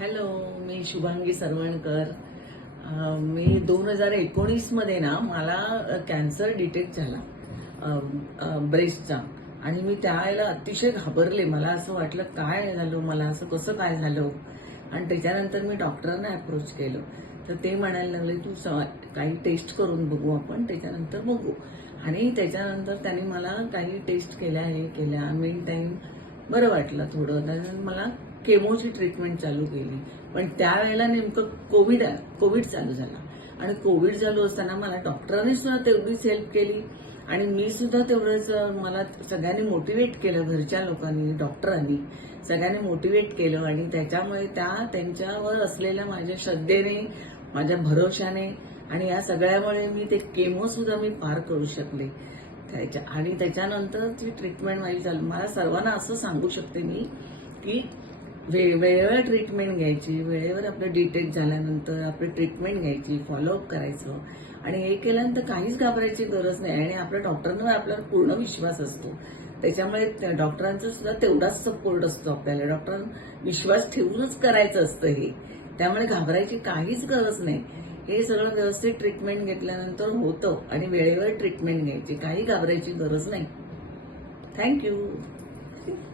Hello, मी शुभांगी सरवणकर. मी 2019 मध्ये ना मला कॅन्सर डिटेक्ट झाला ब्रेस्टचा. आणि मी त्यावेळेला अतिशय घाबरले. मला असं वाटलं काय झालं, मला असं कसं काय झालं. आणि त्याच्यानंतर मी डॉक्टरांना अप्रोच केलं. तर ते म्हणायला लागले तू काही टेस्ट करून बघू आपण, त्याच्यानंतर बघू. आणि त्याच्यानंतर त्यांनी मला काही टेस्ट केल्या, हे केल्या. मेन टाईम बरं वाटलं थोडं. त्यानंतर मला केमोची ट्रीटमेंट चालू केली. पण त्यावेळेला नेमकं कोविड चालू झाला. आणि कोविड चालू असताना मला डॉक्टरांनी सुद्धा तेवढीच हेल्प केली. आणि मी सुद्धा तेवढंच, मला सगळ्यांनी मोटिवेट केलं, घरच्या लोकांनी, डॉक्टरांनी सगळ्यांनी मोटिवेट केलं. आणि त्याच्यामुळे त्यांच्यावर असलेल्या माझ्या श्रद्धेने, माझ्या भरोशाने आणि या सगळ्यामुळे मी ते केमो सुद्धा मी पार करू शकले. आणि त्याच्यानंतर ती ट्रीटमेंट माझी चालू. मला सर्वांना असं सांगू शकते मी की वेळेवर ट्रीटमेंट घ्यायची, वेळेवर आपलं डिटेक्ट झाल्यानंतर आपली ट्रीटमेंट घ्यायची, फॉलोअप करायचं. आणि हे केल्यानंतर काहीच घाबरायची गरज नाही. आणि आपल्या डॉक्टरांवर आपल्याला पूर्ण विश्वास असतो. त्याच्यामुळे डॉक्टरांचा सुद्धा तेवढाच सपोर्ट असतो आपल्याला. डॉक्टरांना विश्वास ठेवूनच करायचं असतं हे. त्यामुळे घाबरायची काहीच गरज नाही. हे सगळं व्यवस्थित ट्रीटमेंट घेतल्यानंतर होतं. आणि वेळेवर ट्रीटमेंट घ्यायची, काही घाबरायची गरज नाही. थँक्यू.